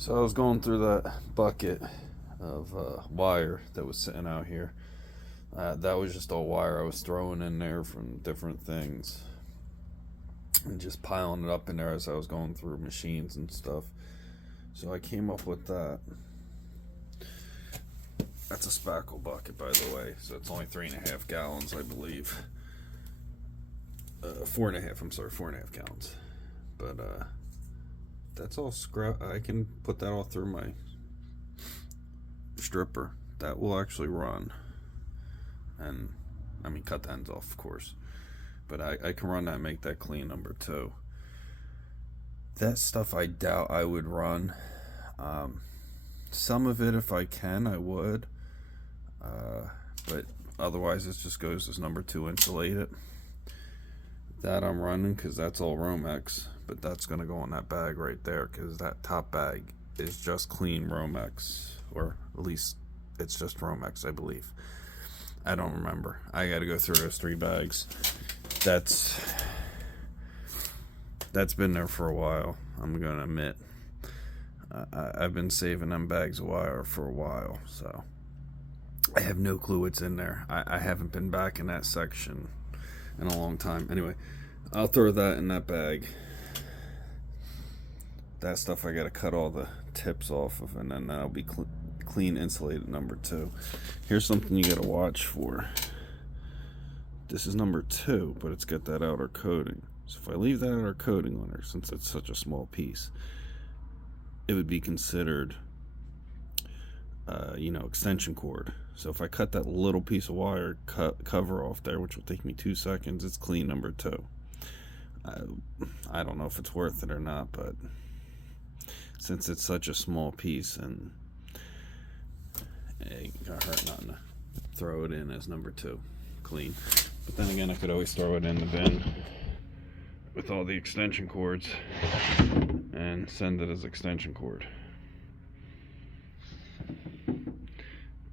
So I was going through that bucket of wire that was sitting out here. That was just all wire I was throwing in there from different things and just piling it up in there as I was going through machines and stuff. So I came up with that. That's a spackle bucket, by the way. So it's only 3.5 gallons, I believe. 4.5. I'm sorry, 4.5 gallons. But that's all scrap. I can put that all through my stripper. That will actually run. And I mean, cut the ends off, of course. But I can run that and make that clean number 2. That stuff I doubt I would run. Some of it, if I can, I would. But otherwise, it just goes as number 2 insulated. That I'm running because that's all Romex. But that's going to go in that bag right there because that top bag is just clean Romex. Or at least it's just Romex, I believe. I don't remember. I got to go through those 3 bags. That's been there for a while, I'm going to admit. I've been saving them bags of wire for a while, so I have no clue what's in there. I haven't been back in that section in a long time. Anyway, I'll throw that in that bag. That stuff I got to cut all the tips off of, and then that'll be clean insulated number 2. Here's something you got to watch for. This is number 2, but it's got that outer coating. So if I leave that outer coating on there, since it's such a small piece, it would be considered, extension cord. So if I cut that little piece of wire cover off there, which will take me 2 seconds, it's clean number 2. I don't know if it's worth it or not, but since it's such a small piece, and it got hurt not to throw it in as number 2, clean. But then again, I could always throw it in the bin with all the extension cords and send it as extension cord,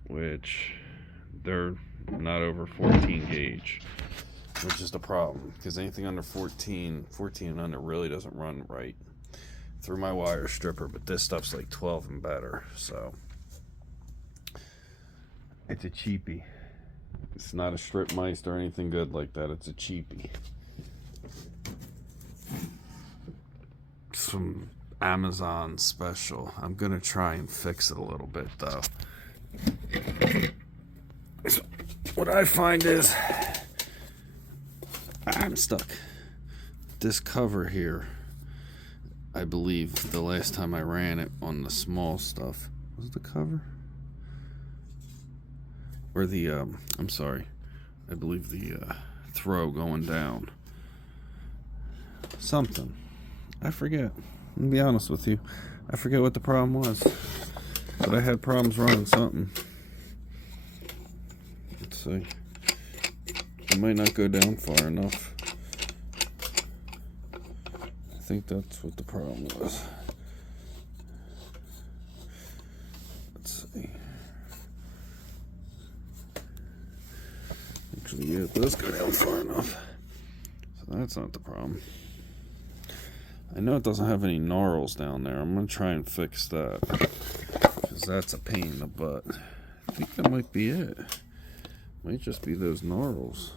which they're not over 14 gauge, which is the problem because anything under 14 and under really doesn't run right through my wire stripper. But this stuff's like 12 and better, so it's a cheapie. It's not a strip mice or anything good like that. It's a cheapie. Some Amazon special. I'm gonna try and fix it a little bit though. So what I find is I'm stuck. This cover here, I believe the last time I ran it on the small stuff, was it the cover? Or the, I'm sorry, I believe the throw going down. Something. I forget. I'm gonna be honest with you. I forget what the problem was. But I had problems running something. Let's see. It might not go down far enough. I think that's what the problem was. Let's see. Actually, yeah, it does go down far enough. So that's not the problem. I know it doesn't have any gnarls down there. I'm going to try and fix that, because that's a pain in the butt. I think that might be it. Might just be those gnarls.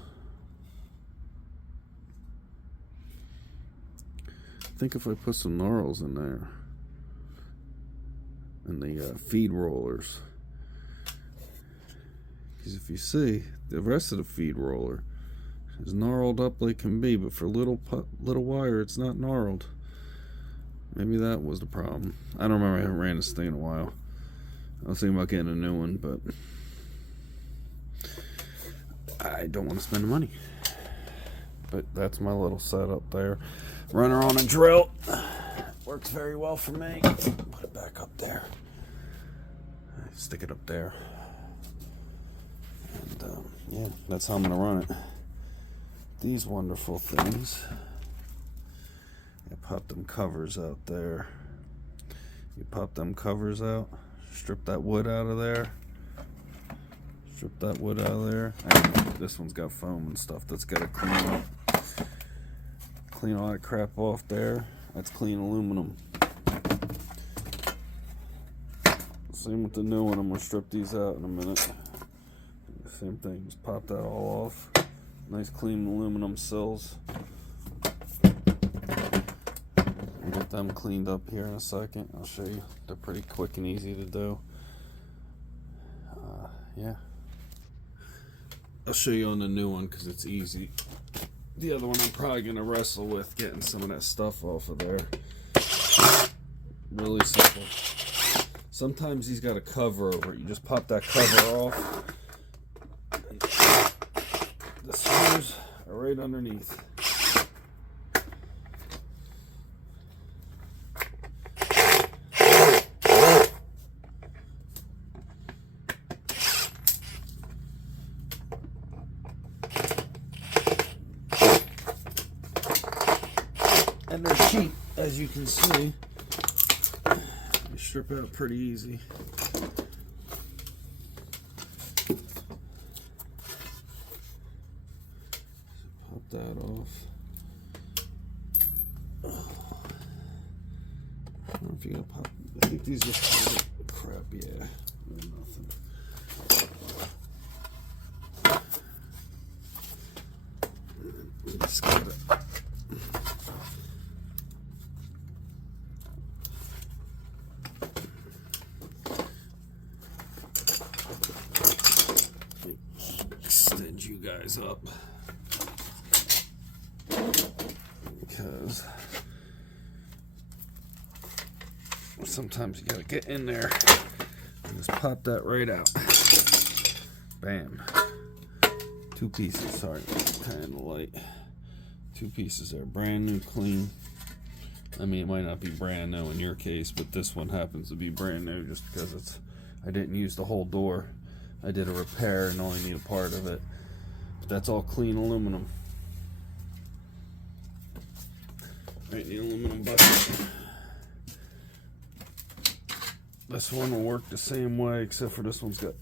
I think if I put some gnarls in there, and the feed rollers, because if you see, the rest of the feed roller is gnarled up like can be, but for little wire, it's not gnarled. Maybe that was the problem. I don't remember. I haven't ran this thing in a while. I was thinking about getting a new one, but I don't want to spend the money. But that's my little setup there. Runner on a drill. Works very well for me. Put it back up there. Stick it up there. And yeah, that's how I'm going to run it. These wonderful things. I pop them covers out there. You pop them covers out, strip that wood out of there. Strip that wood out of there. This one's got foam and stuff that's got to clean all that crap off there. That's clean aluminum. Same with the new one. I'm gonna strip these out in a minute. Same thing, just pop that all off. Nice clean aluminum sills. I'll get them cleaned up here in a second. I'll show you. They're pretty quick and easy to do. Yeah. I'll show you on the new one because it's easy. The other one I'm probably gonna wrestle with getting some of that stuff off of there. Really simple. Sometimes he's got a cover over it. You just pop that cover off. The screws are right underneath. And they're cheap, as you can see. They strip out pretty easy. Pop that off. I don't know if you're gonna pop. I think these just crap. Yeah, nothing. Just gotta. Extend you guys up because sometimes you gotta get in there and just pop that right out. Bam. 2 pieces. Sorry, kind of light. 2 pieces there, brand new, clean. I mean, it might not be brand new in your case, but this one happens to be brand new just because I didn't use the whole door. I did a repair and only need a part of it. But that's all clean aluminum. Right in the aluminum bucket. This one will work the same way, except for this one's got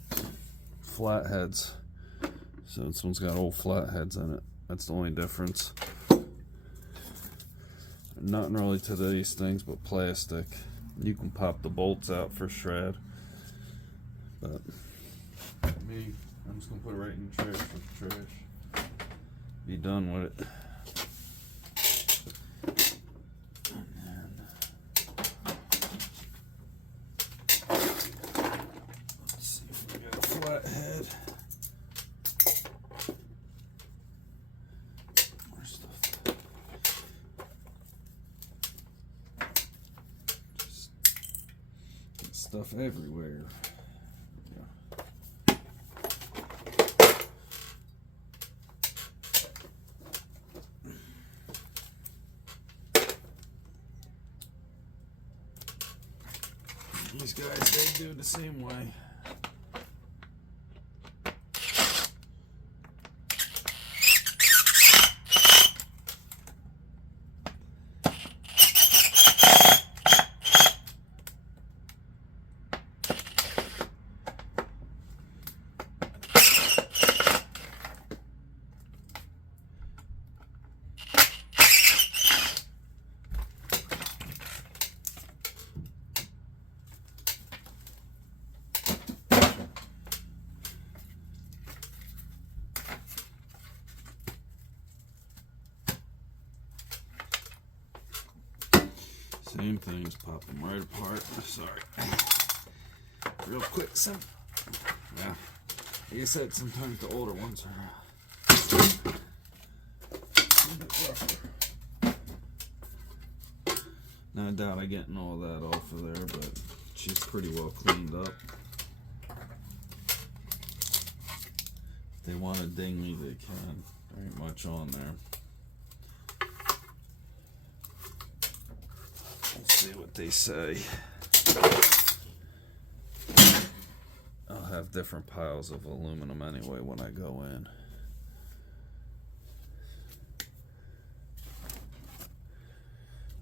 flat heads. So this one's got old flat heads in it. That's the only difference. Nothing really to these things but plastic. You can pop the bolts out for shred. But me, I'm just gonna put it right in the trash for the trash. Be done with it. And let's see if we got a flat head. More stuff. Just stuff everywhere. These guys, they do the same way. Same thing, just pop them right apart. Sorry. Real quick, yeah. Like I said, sometimes the older ones are a bit rougher. Now I doubt I'm getting all that off of there, but she's pretty well cleaned up. If they want to ding me, they can. There ain't much on there. Let's see what they say. I'll have different piles of aluminum anyway when I go in.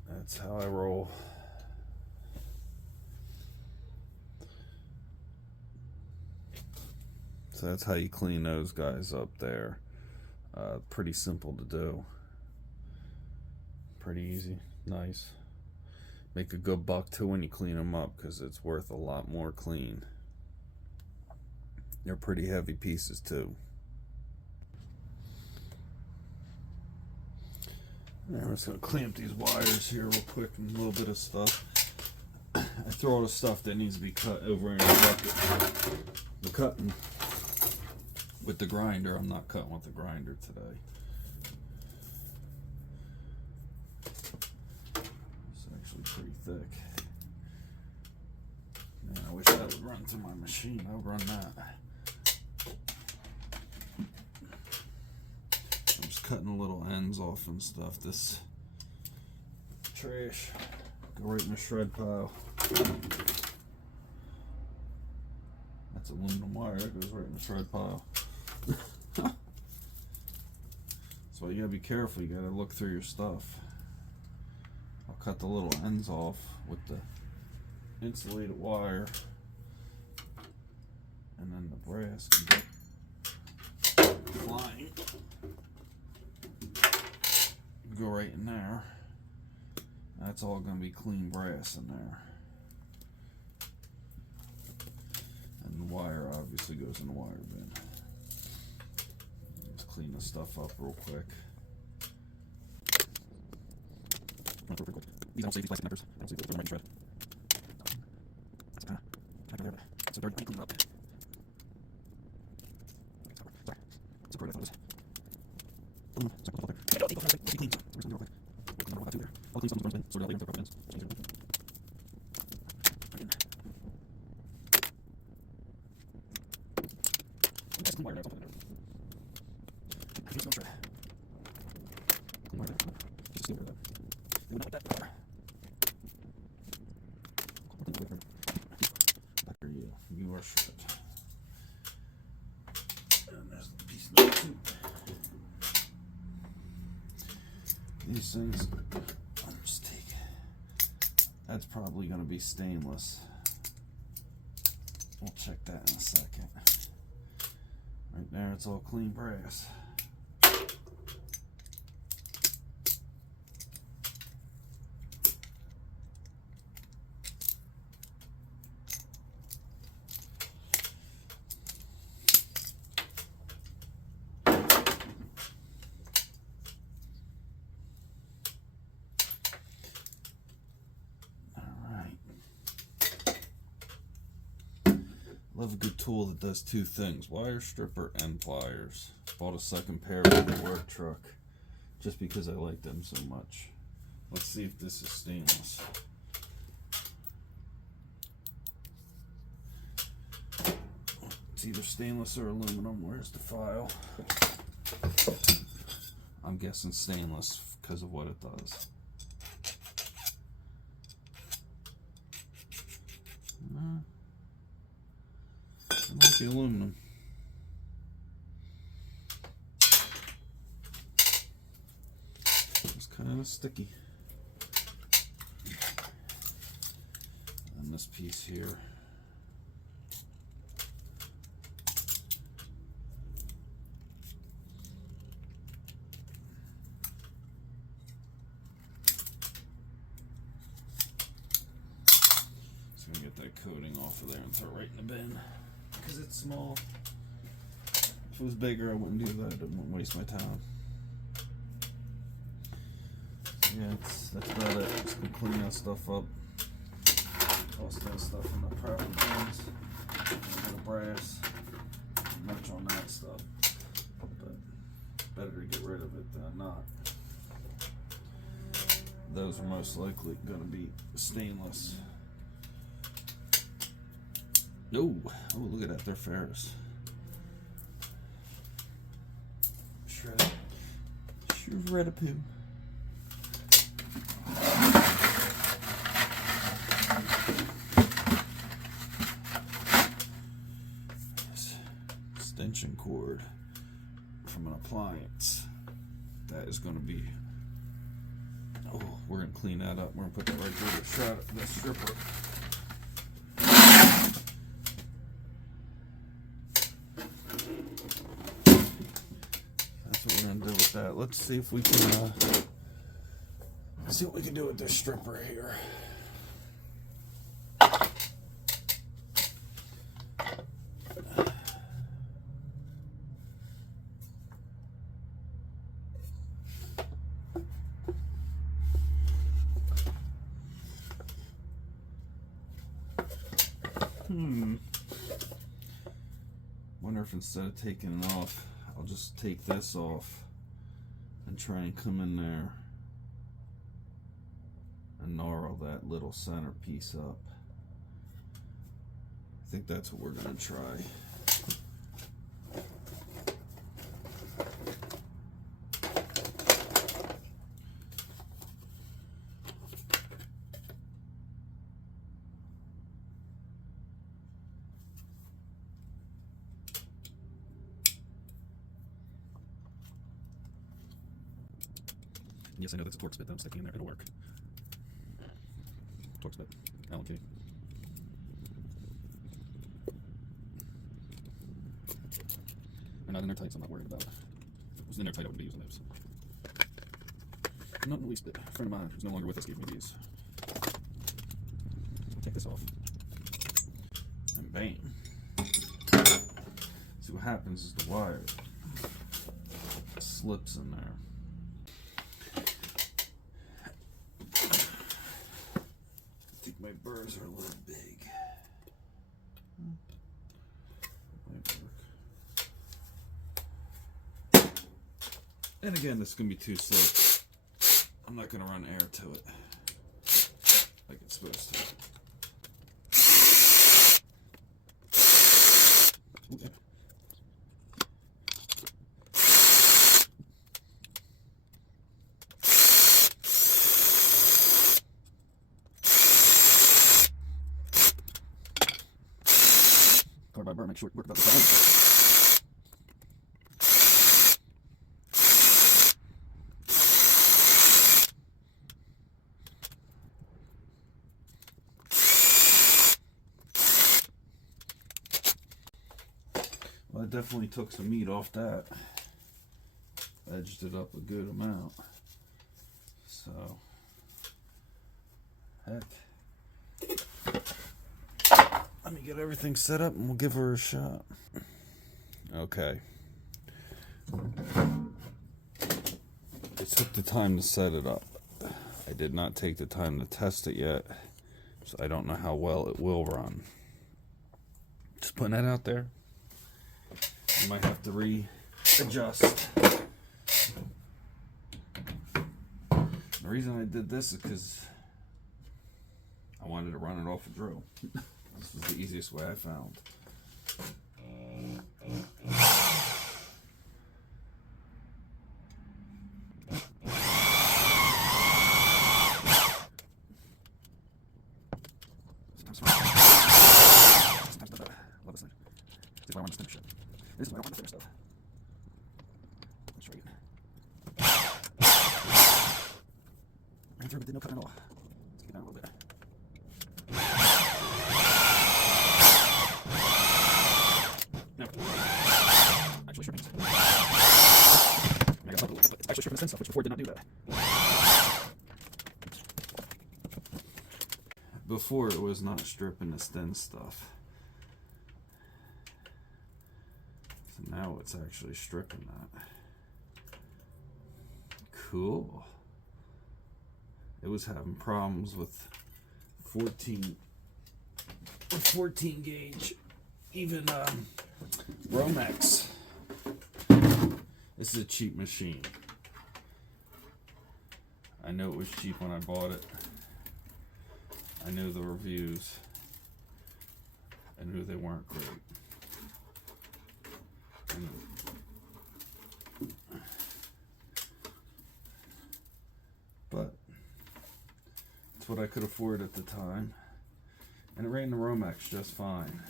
That's how I roll. So that's how you clean those guys up there. Pretty simple to do. Pretty easy. Nice. make a good buck too when you clean them up, because it's worth a lot more clean. They're pretty heavy pieces too. Now I'm just going to clamp these wires here real quick and a little bit of stuff. I throw all the stuff that needs to be cut over in the bucket. I'm cutting with the grinder. I'm not cutting with the grinder today. It's actually pretty thick. Man, I wish that would run through my machine. I would run that. I'm just cutting the little ends off and stuff. This trash go right in the shred pile. That's aluminum wire that goes right in the shred pile. So you gotta be careful. You gotta look through your stuff. I'll cut the little ends off with the insulated wire, and then the brass can go flying. Go right in there. That's all going to be clean brass in there. And the wire obviously goes in the wire bin. Let's clean this stuff up real quick. These don't save these plastic numbers. I don't save them right in shred. It's kind of so dirty. I clean it up. Sorry. It's a this. Clean. Real quick. I'll clean something sort it out later, take ends. Change it. That's clean wire there, something there. I think it's no shred. Clean wire there. Just steel there. They would not like that. Back here, you are shred. And there's the piece number 2. These things, I'll just take, that's probably going to be stainless. We'll check that in a second. Right there, it's all clean brass. Love a good tool that does 2 things: wire stripper and pliers. Bought a second pair with the work truck just because I like them so much. Let's see if this is stainless. It's either stainless or aluminum. Where's the file? I'm guessing stainless because of what it does. It might be aluminum. It's kind of sticky. And this piece here. Just gonna get that coating off of there and throw it right in the bin. Because it's small. If it was bigger, I wouldn't do that. I wouldn't waste my time. Yeah, that's about it. Just gonna clean that stuff up. Toss that stuff in the proper bins. The brass. Much on that stuff. But better to get rid of it than not. Those are most likely going to be stainless. No. Oh, look at that. They're ferrous. Shred-a-poo. Extension cord from an appliance. That is going to be. Oh, we're going to clean that up. We're going to put that right through the stripper. That's what we're going to do with that. Let's see if we can see what we can do with this stripper here. Wonder if instead of taking it off, I'll just take this off and try and come in there and gnarl that little center piece up. I think that's what we're gonna try. Yes, I know that's a Torx bit that I'm sticking in there. It'll work. Torx bit. Allen key. They're not in there tight, so I'm not worried about it. If it was in there tight, I wouldn't be using those. Not in the least bit. A friend of mine who's no longer with us gave me these. Take this off. And bang. See what happens is the wire slips in there. My burrs are a little big. Might work. And again, this is going to be too slick. I'm not going to run air to it like it's supposed to. Okay. By burr, make sure it works about the same. Well, I definitely took some meat off that. Edged it up a good amount. So, heck. Let me get everything set up and we'll give her a shot. Okay. It took the time to set it up. I did not take the time to test it yet, so I don't know how well it will run. Just putting that out there. I might have to readjust. The reason I did this is because I wanted to run it off a drill. This was the easiest way I found. Sometimes love this thing. This is why I want to finish it. This is why I want to finish stuff. Let's try it. Ran through but did no cutting at all. Let's get down a little bit. Actually stripping it. I got a little bit, but it's actually stripping the thin stuff, which before did not do that. Before it was not stripping this thin stuff. So now it's actually stripping that. Cool. It was having problems with 14 gauge, even Romex. This is a cheap machine. I know it was cheap when I bought it. I knew the reviews. I knew they weren't great. But it's what I could afford at the time. And it ran the Romex just fine.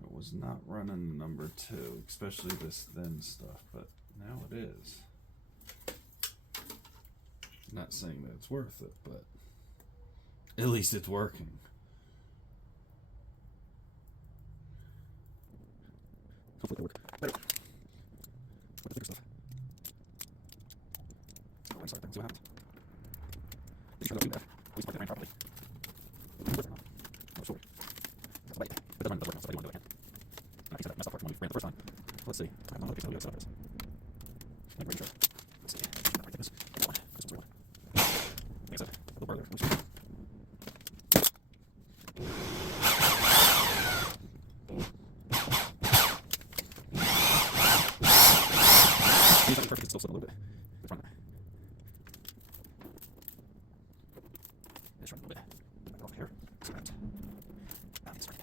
It was not running number 2, especially this thin stuff, but now it is. Not saying that it's worth it, but at least it's working. Hopefully it'll work better with the thicker stuff. Oh, I'm sorry, see what happens. These are not too bad. At least it ran properly. Oh, sure. That's a bite. But it doesn't run, so I do want to do it again. I can set that mess up when we ran the first time. let's see. I don't know what the setup is. Like right here. Let's see. Right thickness. That one. This one's real. Like I said, a little burlier. Let me see. It's perfect. It's still slipping a little bit. The front. It's running a little bit. Back off here. So that. Now it's right.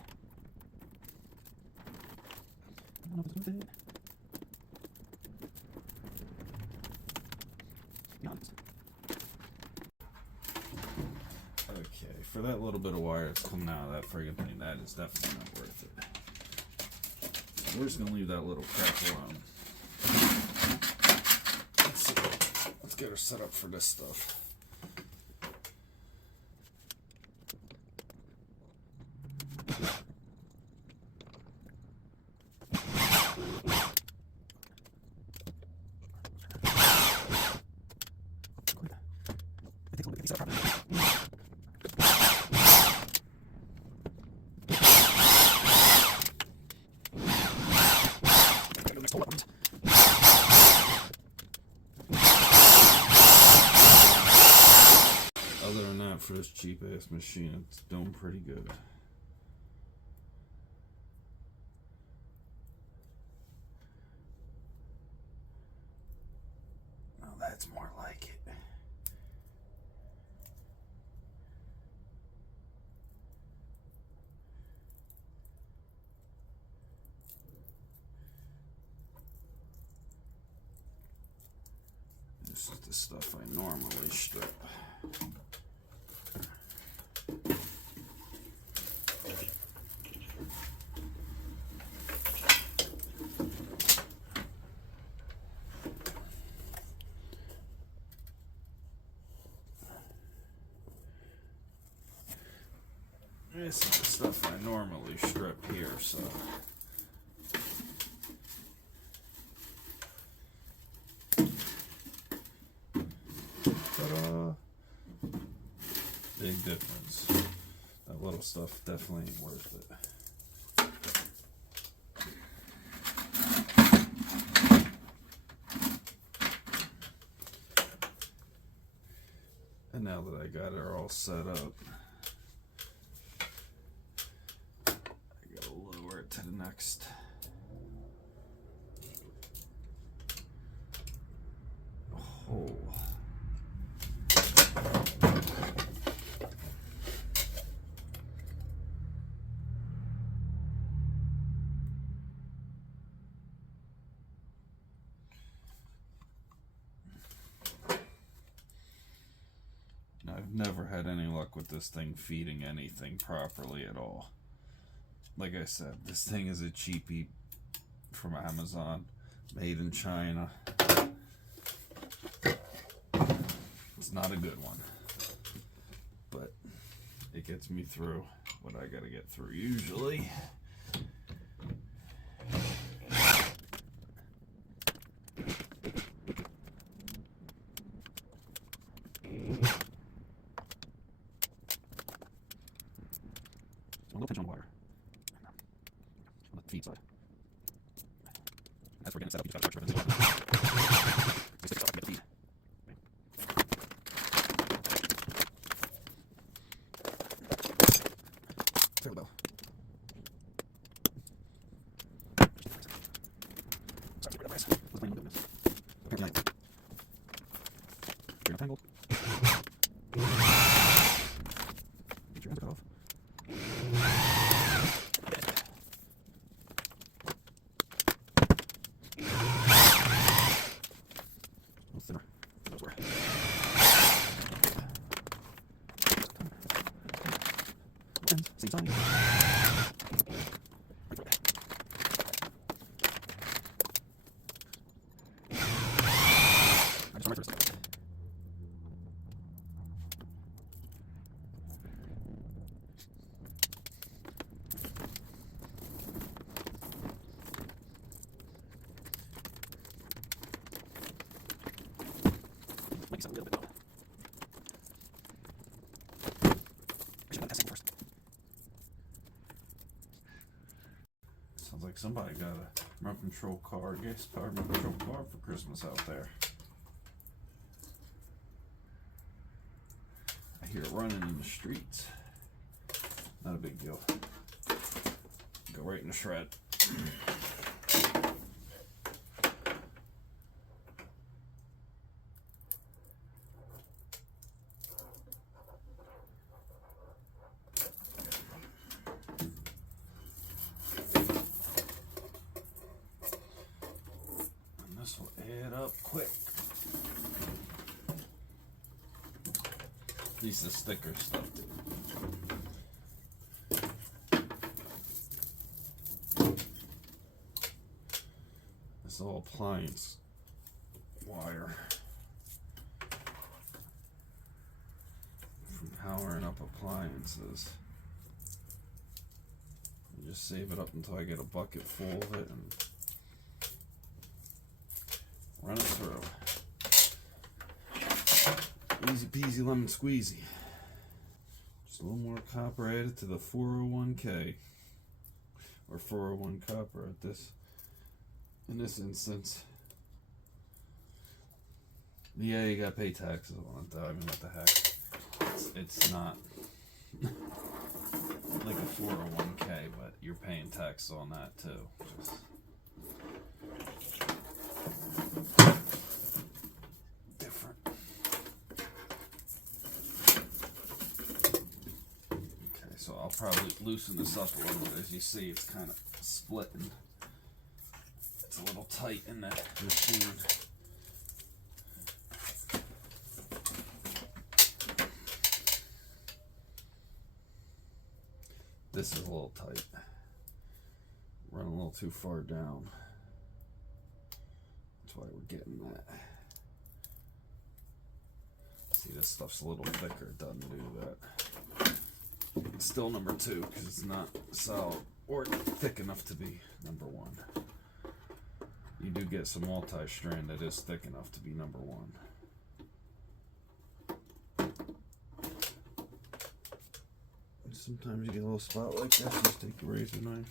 I don't know if it's with it. Be honest. Okay, for that little bit of wire that's coming out of that friggin' thing, that is definitely not worth it. We're just gonna leave that little crap alone. Let's get her set up for this stuff. Other than that, for this cheap ass machine, it's doing pretty good. Now that's more like it. This is the stuff I normally strip. This is the stuff I normally strip here, so. Ta-da! Big difference. That little stuff definitely ain't worth it. And now that I got her all set up, to the next hole. I've never had any luck with this thing feeding anything properly at all. Like I said, this thing is a cheapie from Amazon, made in China. It's not a good one, but it gets me through what I gotta get through usually. A little pinch on wire. On the feed side. As we're getting set up, you just gotta start stripping. So stick it up and get the feed. Fairly well. Sorry, get rid of this. Let's play a little bit of this. Okay, nice. You're not tangled. Get your hands cut off. Same time. I just run right through this. Might be something a little bit though. I should have done testing first. like somebody got a remote control car, gas powered remote control car for Christmas out there. I hear it running in the streets. Not a big deal. Go right in the shred. This will add up quick. At least the sticker stuff did. This all appliance wire from powering up appliances. I just save it up until I get a bucket full of it and run it through. Easy peasy lemon squeezy. Just a little more copper added to the 401k. Or 401 copper at this, in this instance. Yeah, you gotta pay taxes on it though. I mean, what the heck. It's not like a 401k, but you're paying taxes on that too. Just different. Okay, so I'll probably loosen this up a little bit. As you see, it's kind of splitting. It's a little tight in the machine. This is a little tight. Run a little too far down. That's why we're getting that. See, this stuff's a little thicker. It doesn't do that. It's still number 2 because it's not solid or thick enough to be number 1. You do get some multi-strand that is thick enough to be number 1. Sometimes you get a little spot like that, just take the razor knife.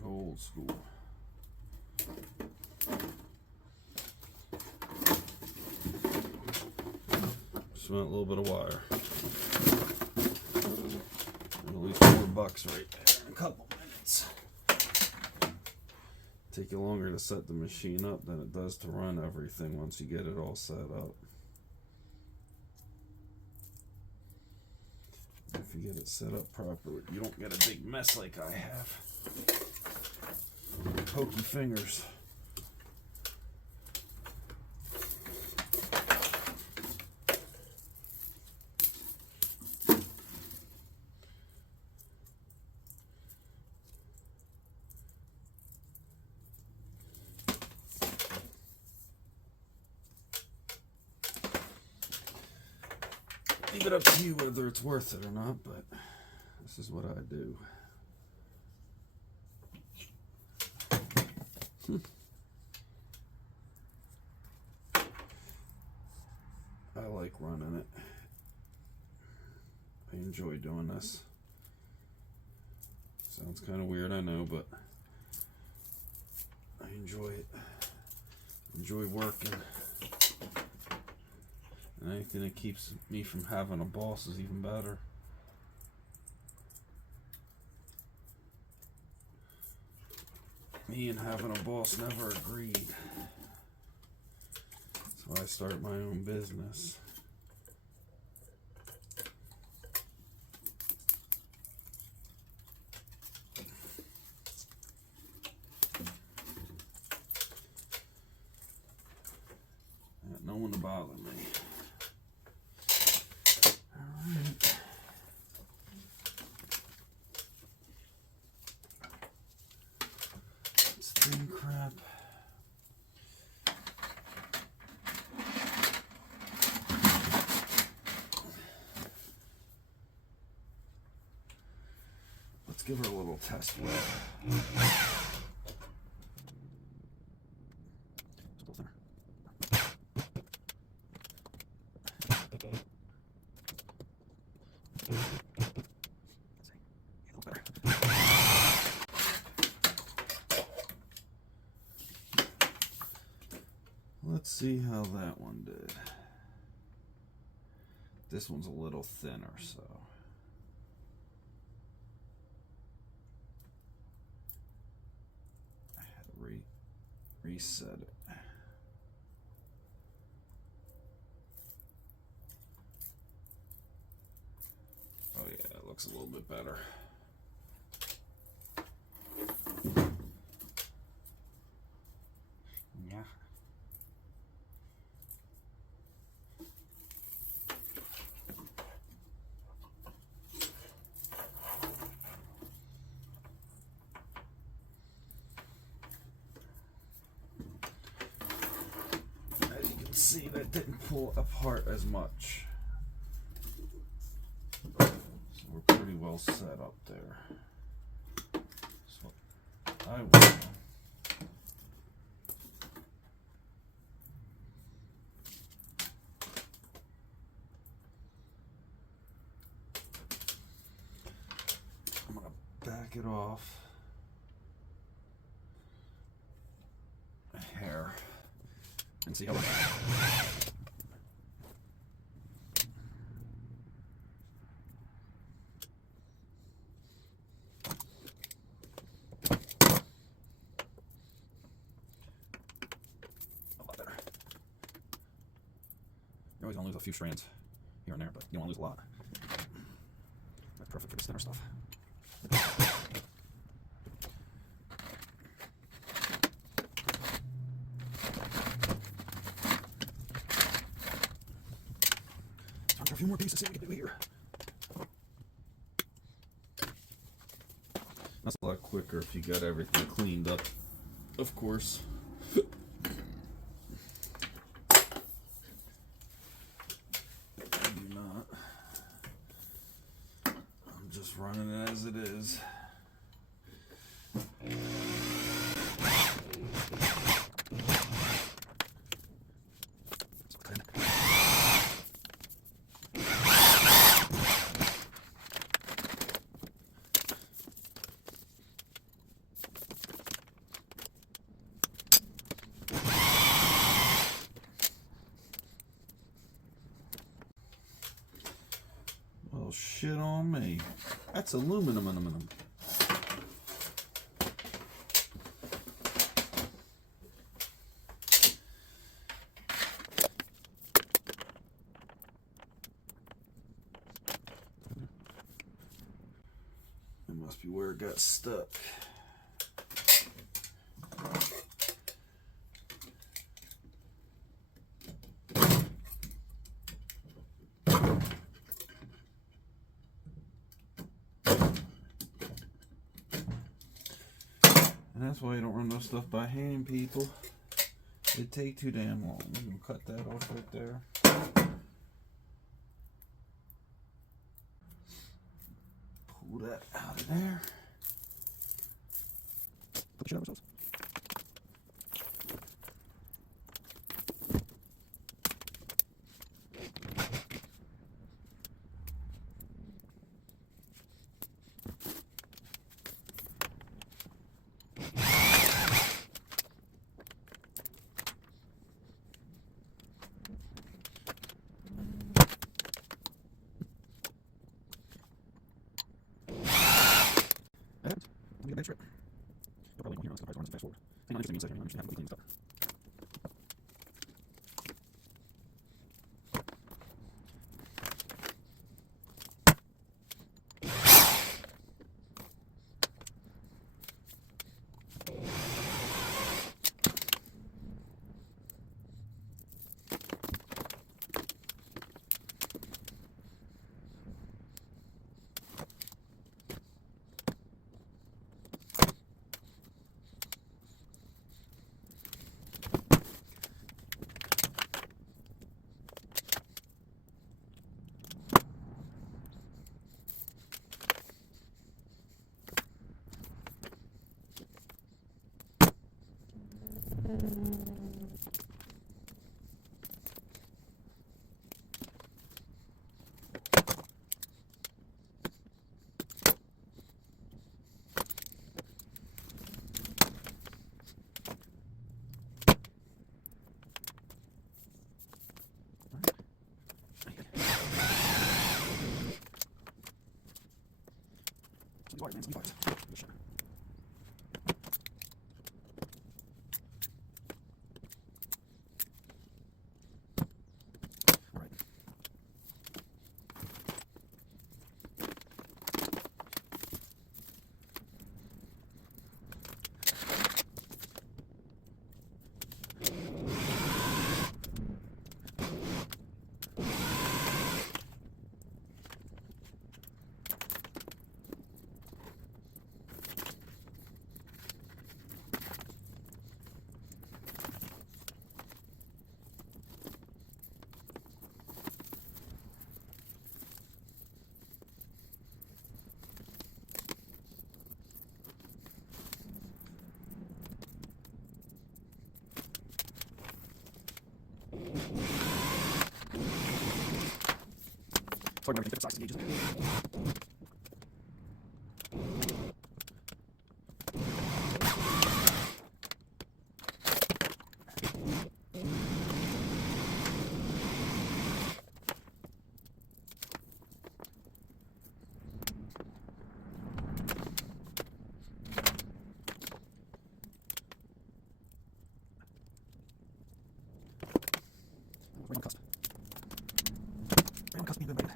Go old school. Just want a little bit of wire. And at least $4 right there in a couple minutes. Take you longer to set the machine up than it does to run everything once you get it all set up. If you get it set up properly, you don't get a big mess like I have. Pokey fingers. Leave it up to you whether it's worth it or not, but this is what I do. I like running it. I enjoy doing this. Sounds kind of weird, I know, but I enjoy it. Enjoy working. And anything that keeps me from having a boss is even better. Me and having a boss never agreed. So I started my own business. No one to bother me. Crap. Let's give her a little test wet. see how that one did. This one's a little thinner, so. I had to reset it. Oh yeah, it looks a little bit better. Yeah. As you can see, that didn't pull apart as much. So we're pretty well set up there. So I will. I'm gonna back it off a hair and see how it goes. You're always gonna lose a few strands here and there, but you don't want to lose a lot. That's perfect for the thinner stuff. Time for a few more pieces, see what we can do here. That's a lot quicker if you got everything cleaned up, of course. Running it as it is. Well, shit on me. That's aluminum. That must be where it got stuck. And that's why you don't run those stuff by hand, people. It'd take too damn long. I'm gonna cut that off right there. Pull that out of there. Put the shit out of ourselves. Let me get a strip. You'll probably want to hear on this fast forward. Hang on, just a second. I'm just having to clean stuff. So I'm going to different sizes gauges. Right on cusp. Right on cusp being good, right?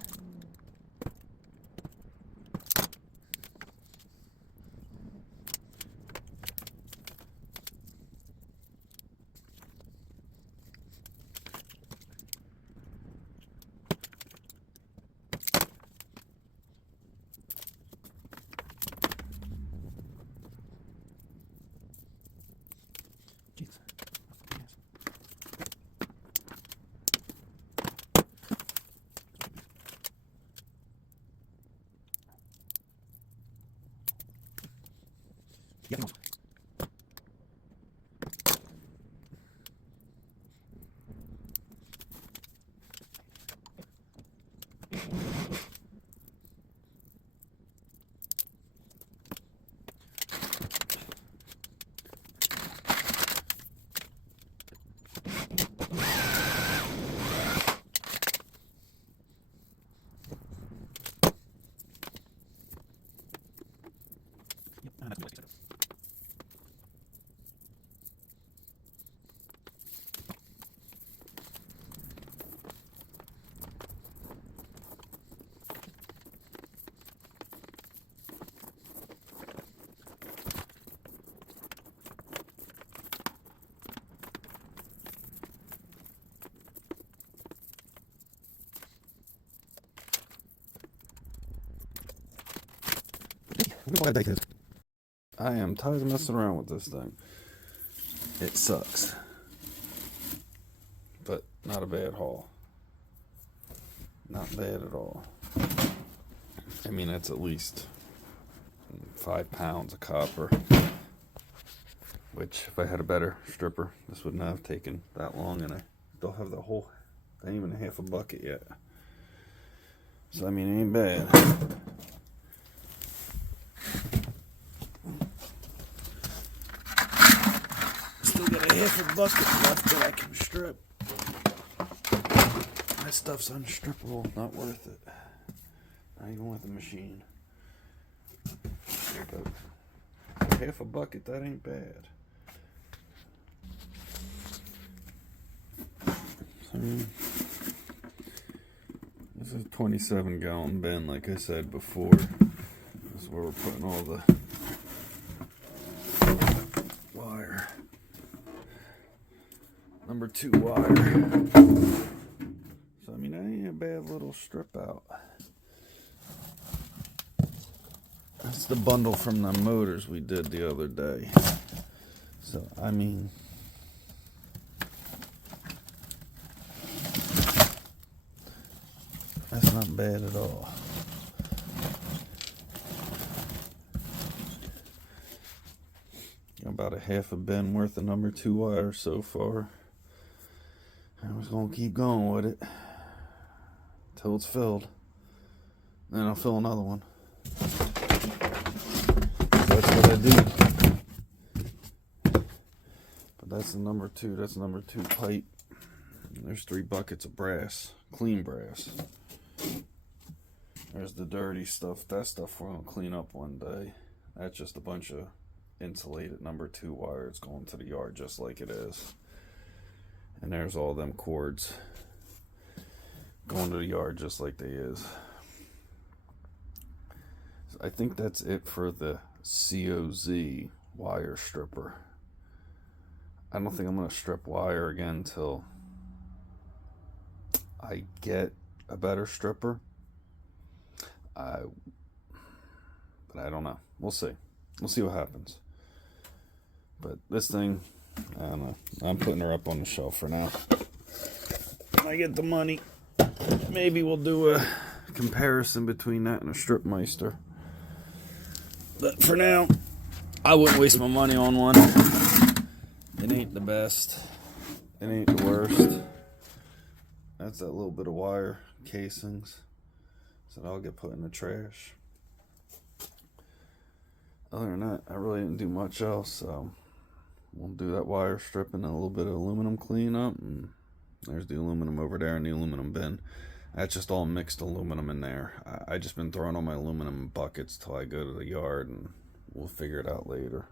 Jesus. Yes. Yeah, I think yep, that's what I said. I am tired of messing around with this thing. It sucks. But not a bad haul. Not bad at all. I mean, that's at least 5 pounds of copper. Which, if I had a better stripper, this would not have taken that long, and I don't have the whole, not even half a bucket yet. So, I mean, it ain't bad. Still got a half a bucket left that I can strip. My stuff's unstrippable, not worth it. Not even with a machine. But half a bucket, that ain't bad. So, this is a 27-gallon bin, like I said before. This is where we're putting all the wire. Number 2 wire. So, I mean, that ain't a bad little strip out. That's the bundle from the motors we did the other day. So, I mean, that's not bad at all. About a half a bin worth of number 2 wire so far. I was gonna keep going with it till it's filled. Then I'll fill another one. That's what I do. But that's the number 2. That's number 2 pipe. And there's 3 buckets of brass, clean brass. There's the dirty stuff. That stuff we're gonna clean up one day. That's just a bunch of insulated number 2 wire. It's going to the yard just like it is. And there's all them cords going to the yard just like they is. So I think that's it for the COZ wire stripper. I don't think I'm going to strip wire again till I get a better stripper. But I don't know. We'll see. We'll see what happens. But this thing, I don't know. I'm putting her up on the shelf for now. When I get the money, maybe we'll do a comparison between that and a Stripmeister. But for now, I wouldn't waste my money on one. It ain't the best. It ain't the worst. That's that little bit of wire casings. So that'll get put in the trash. Other than that, I really didn't do much else. So we'll do that wire stripping and a little bit of aluminum cleanup. And there's the aluminum over there in the aluminum bin. That's just all mixed aluminum in there. I just been throwing all my aluminum in buckets till I go to the yard, and we'll figure it out later.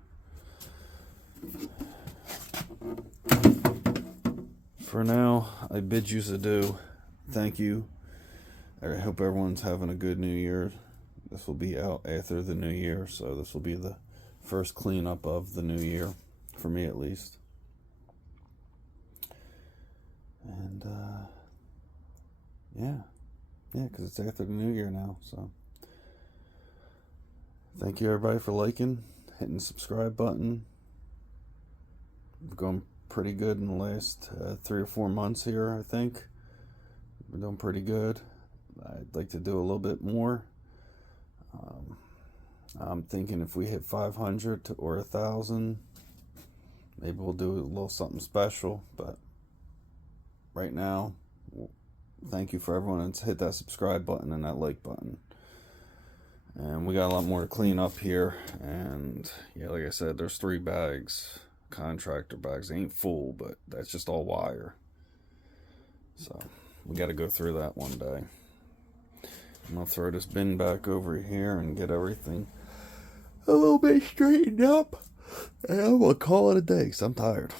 For now, I bid you adieu. Thank you. I hope everyone's having a good New Year. This will be out after the New Year, so this will be the first cleanup of the New Year, for me at least. And, yeah, because it's after the New Year now, so. Thank you, everybody, for liking, hitting the subscribe button. We've gone pretty good in the last 3 or 4 months here, I think. We're doing pretty good. I'd like to do a little bit more. I'm thinking if we hit 500 or 1,000, maybe we'll do a little something special. But right now, thank you for everyone that's hit that subscribe button and that like button. And we got a lot more to clean up here. And yeah, like I said, there's 3 bags, contractor bags. They ain't full, but that's just all wire. So we got to go through that one day. I'm going to throw this bin back over here and get everything a little bit straightened up. And I'm going to call it a day because I'm tired.